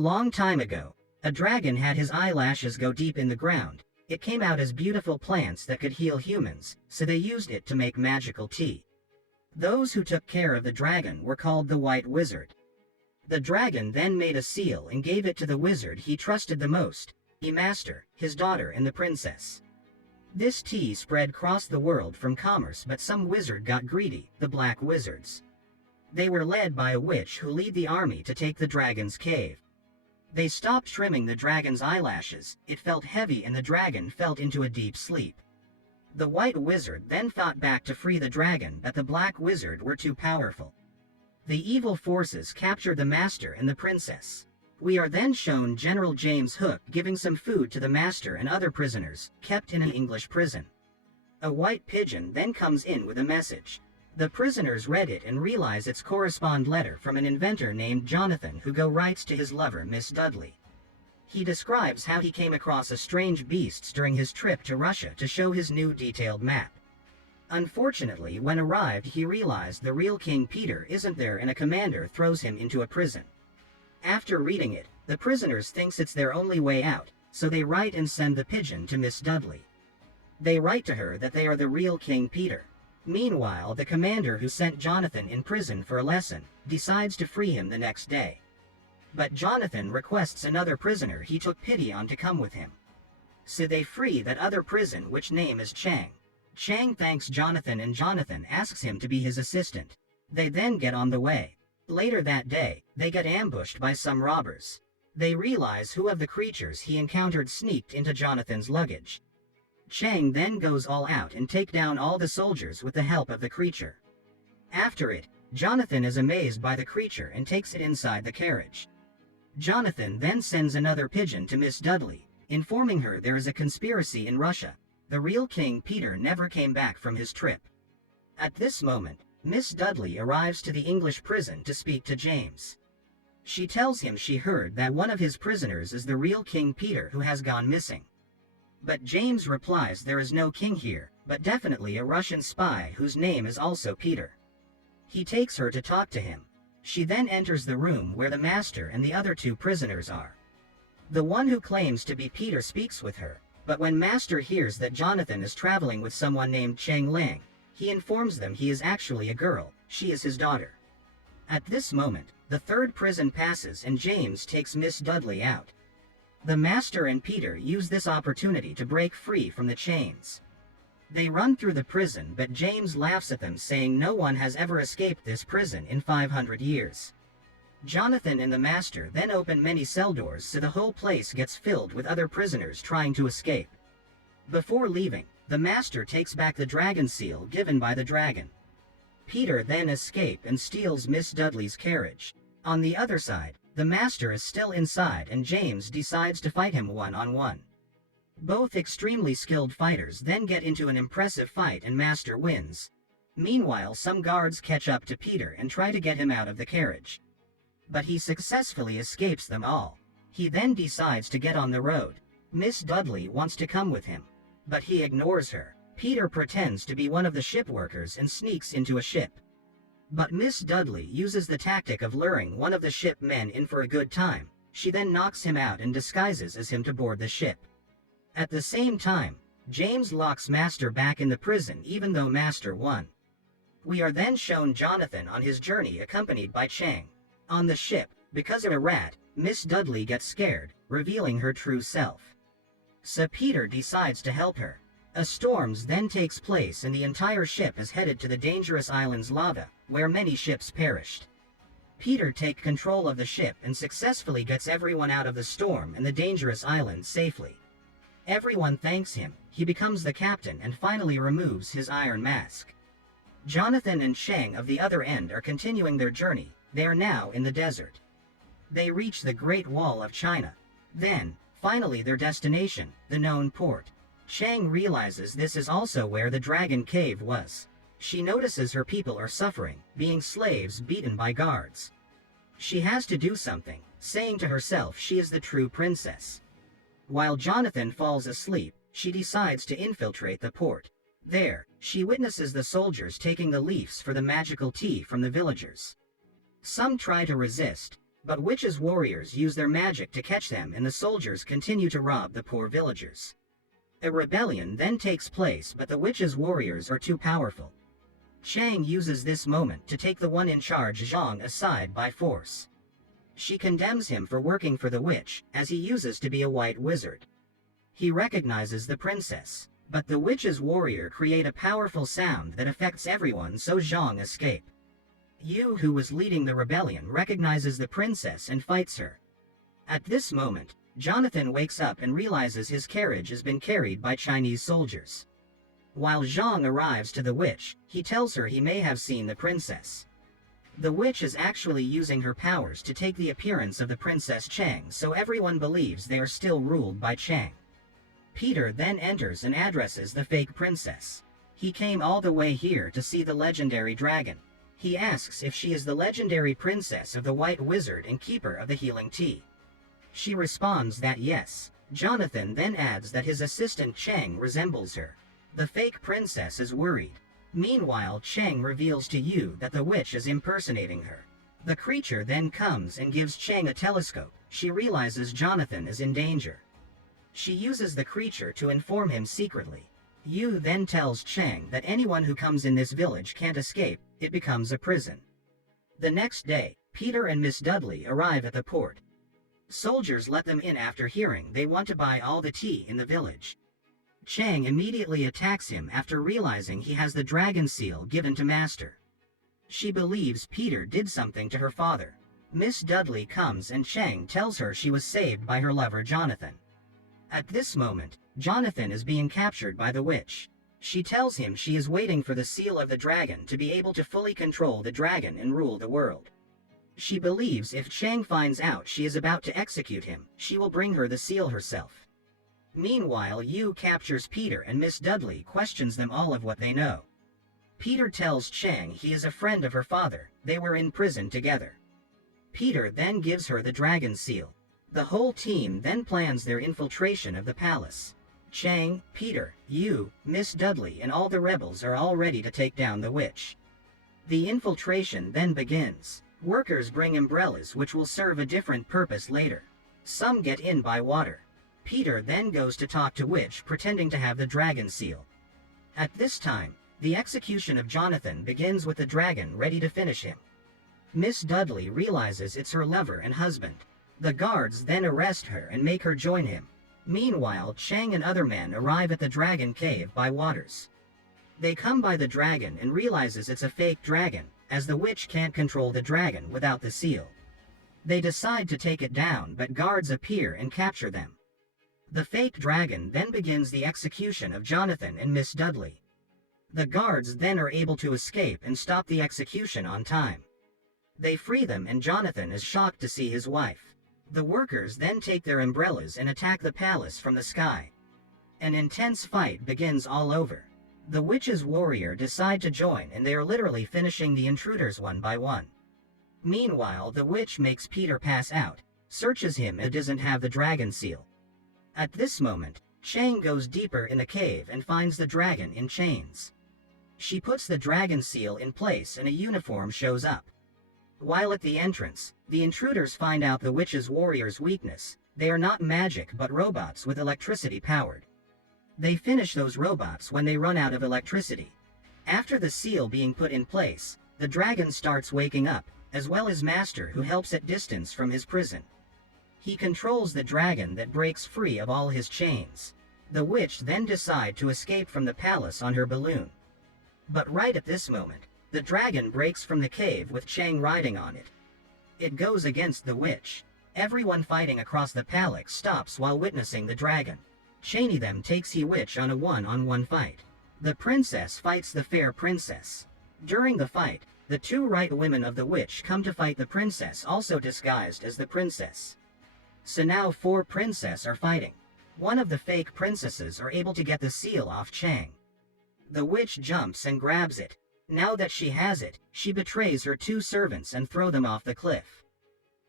Long time ago, a dragon had his eyelashes go deep in the ground. It came out as beautiful plants that could heal humans, so they used it to make magical tea. Those who took care of the dragon were called the White Wizard. The dragon then made a seal and gave it to the wizard he trusted the most, the master, his daughter and the princess. This tea spread across the world from commerce, but some wizard got greedy, the Black Wizards. They were led by a witch who led the army to take the dragon's cave. They stopped trimming the dragon's eyelashes, it felt heavy and the dragon fell into a deep sleep. The White Wizard then fought back to free the dragon, but the Black Wizard were too powerful. The evil forces captured the master and the princess. We are then shown General James Hook giving some food to the master and other prisoners, kept in an English prison. A white pigeon then comes in with a message. The prisoners read it and realize it's correspond letter from an inventor named Jonathan who writes to his lover Miss Dudley. He describes how he came across a strange beasts during his trip to Russia to show his new detailed map. Unfortunately, when arrived he realized the real King Peter isn't there and a commander throws him into a prison. After reading it, the prisoners thinks it's their only way out, so they write and send the pigeon to Miss Dudley. They write to her that they are the real King Peter. Meanwhile, the commander who sent Jonathan in prison for a lesson, decides to free him the next day. But Jonathan requests another prisoner he took pity on to come with him. So they free that other prison which name is Chang. Chang thanks Jonathan and Jonathan asks him to be his assistant. They then get on the way. Later that day, they get ambushed by some robbers. They realize who of the creatures he encountered sneaked into Jonathan's luggage. Chang then goes all out and take down all the soldiers with the help of the creature. After it, Jonathan is amazed by the creature and takes it inside the carriage. Jonathan then sends another pigeon to Miss Dudley, informing her there is a conspiracy in Russia. The real King Peter never came back from his trip. At this moment, Miss Dudley arrives to the English prison to speak to James. She tells him she heard that one of his prisoners is the real King Peter who has gone missing. But James replies there is no king here, but definitely a Russian spy whose name is also Peter. He takes her to talk to him. She then enters the room where the master and the other two prisoners are. The one who claims to be Peter speaks with her, but when master hears that Jonathan is traveling with someone named Cheng Lang, he informs them he is actually a girl, she is his daughter. At this moment, the third prison passes and James takes Miss Dudley out. The master and Peter use this opportunity to break free from the chains. They run through the prison, but James laughs at them, saying no one has ever escaped this prison in 500 years. Jonathan and the master then open many cell doors so the whole place gets filled with other prisoners trying to escape. Before leaving, the master takes back the dragon seal given by the dragon. Peter then escapes and steals Miss Dudley's carriage. On the other side, the master is still inside and James decides to fight him one-on-one. Both extremely skilled fighters then get into an impressive fight and master wins. Meanwhile, some guards catch up to Peter and try to get him out of the carriage. But he successfully escapes them all. He then decides to get on the road. Miss Dudley wants to come with him, but he ignores her. Peter pretends to be one of the ship workers and sneaks into a ship. But Miss Dudley uses the tactic of luring one of the ship men in for a good time. She then knocks him out and disguises as him to board the ship. At the same time, James locks Master back in the prison even though Master won. We are then shown Jonathan on his journey accompanied by Chang. On the ship, because of a rat, Miss Dudley gets scared, revealing her true self. So Peter decides to help her. A storm then takes place and the entire ship is headed to the dangerous island's lava, where many ships perished. Peter takes control of the ship and successfully gets everyone out of the storm and the dangerous island safely. Everyone thanks him, he becomes the captain and finally removes his iron mask. Jonathan and Chang of the other end are continuing their journey. They are now in the desert. They reach the Great Wall of China. Then, finally their destination, the known port. Chang realizes this is also where the dragon cave was. She notices her people are suffering, being slaves beaten by guards. She has to do something, saying to herself she is the true princess. While Jonathan falls asleep, she decides to infiltrate the port. There, she witnesses the soldiers taking the leaves for the magical tea from the villagers. Some try to resist, But witches' warriors use their magic to catch them, and the soldiers continue to rob the poor villagers. A rebellion then takes place, but the witches' warriors are too powerful. Chang uses this moment to take the one in charge, Zhang, aside by force. She condemns him for working for the witch, as he uses to be a white wizard. He recognizes the princess, but the witch's warrior create a powerful sound that affects everyone, so Zhang escape. Yu, who was leading the rebellion, recognizes the princess and fights her. At this moment, Jonathan wakes up and realizes his carriage has been carried by Chinese soldiers. While Zhang arrives to the witch, he tells her he may have seen the princess. The witch is actually using her powers to take the appearance of the Princess Chang, so everyone believes they are still ruled by Chang. Peter then enters and addresses the fake princess. He came all the way here to see the legendary dragon. He asks if she is the legendary princess of the White Wizard and keeper of the healing tea. She responds that yes. Jonathan then adds that his assistant Chang resembles her. The fake princess is worried. Meanwhile, Chang reveals to Yu that the witch is impersonating her. The creature then comes and gives Chang a telescope. She realizes Jonathan is in danger. She uses the creature to inform him secretly. Yu then tells Chang that anyone who comes in this village can't escape, it becomes a prison. The next day, Peter and Miss Dudley arrive at the port. Soldiers let them in after hearing they want to buy all the tea in the village. Chang immediately attacks him after realizing he has the dragon seal given to Master. She believes Peter did something to her father. Miss Dudley comes and Chang tells her she was saved by her lover Jonathan. At this moment, Jonathan is being captured by the witch. She tells him she is waiting for the seal of the dragon to be able to fully control the dragon and rule the world. She believes if Chang finds out she is about to execute him, she will bring her the seal herself. Meanwhile, Yu captures Peter and Miss Dudley questions them all of what they know. Peter tells Chang he is a friend of her father, they were in prison together. Peter then gives her the dragon seal. The whole team then plans their infiltration of the palace. Chang, Peter, Yu, Miss Dudley and all the rebels are all ready to take down the witch. The infiltration then begins. Workers bring umbrellas which will serve a different purpose later. Some get in by water. Peter then goes to talk to Witch pretending to have the dragon seal. At this time, the execution of Jonathan begins with the dragon ready to finish him. Miss Dudley realizes it's her lover and husband. The guards then arrest her and make her join him. Meanwhile, Chang and other men arrive at the dragon cave by waters. They come by the dragon and realizes it's a fake dragon, as the witch can't control the dragon without the seal. They decide to take it down, but guards appear and capture them. The fake dragon then begins the execution of Jonathan and Miss Dudley. The guards then are able to escape and stop the execution on time. They free them and Jonathan is shocked to see his wife. The workers then take their umbrellas and attack the palace from the sky. An intense fight begins all over. The witch's warrior decide to join and they are literally finishing the intruders one by one. Meanwhile, the witch makes Peter pass out, searches him and doesn't have the dragon seal. At this moment, Chang goes deeper in the cave and finds the dragon in chains. She puts the dragon seal in place and a uniform shows up. While at the entrance, the intruders find out the witch's warrior's weakness. They are not magic but robots with electricity powered. They finish those robots when they run out of electricity. After the seal being put in place, the dragon starts waking up, as well as Master, who helps at distance from his prison. He controls the dragon that breaks free of all his chains. The witch then decides to escape from the palace on her balloon. But right at this moment, the dragon breaks from the cave with Chang riding on it. It goes against the witch. Everyone fighting across the palace stops while witnessing the dragon. Cheney them takes he witch on a one-on-one fight. The princess fights the fair princess. During the fight, the two right women of the witch come to fight the princess, also disguised as the princess. So now 4 princesses are fighting. One of the fake princesses are able to get the seal off Chang. The witch jumps and grabs it. Now that she has it, she betrays her 2 servants and throws them off the cliff.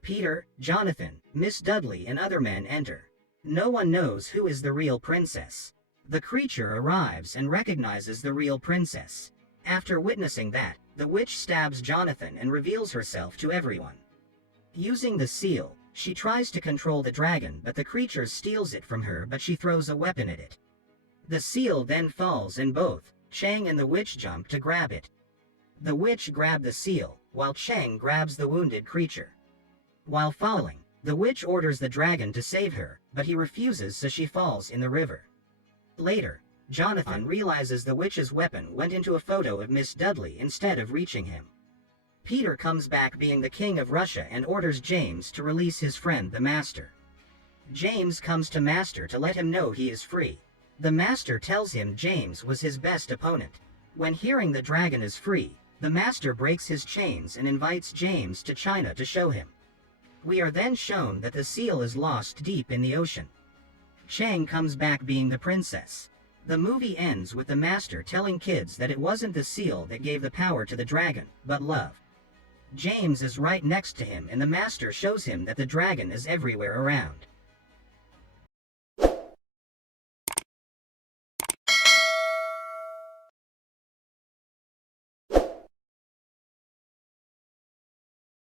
Peter, Jonathan, Miss Dudley and other men enter. No one knows who is the real princess. The creature arrives and recognizes the real princess. After witnessing that, the witch stabs Jonathan and reveals herself to everyone. Using the seal, she tries to control the dragon, but the creature steals it from her, but she throws a weapon at it. The seal then falls and both Chang and the witch jump to grab it. The witch grabbed the seal, while Chang grabs the wounded creature. While falling, the witch orders the dragon to save her, but he refuses, so she falls in the river. Later, Jonathan realizes the witch's weapon went into a photo of Miss Dudley instead of reaching him. Peter comes back being the king of Russia and orders James to release his friend the Master. James comes to Master to let him know he is free. The Master tells him James was his best opponent. When hearing the dragon is free, the Master breaks his chains and invites James to China to show him. We are then shown that the seal is lost deep in the ocean. Chang comes back being the princess. The movie ends with the Master telling kids that it wasn't the seal that gave the power to the dragon, but love. James is right next to him and the Master shows him that the dragon is everywhere around.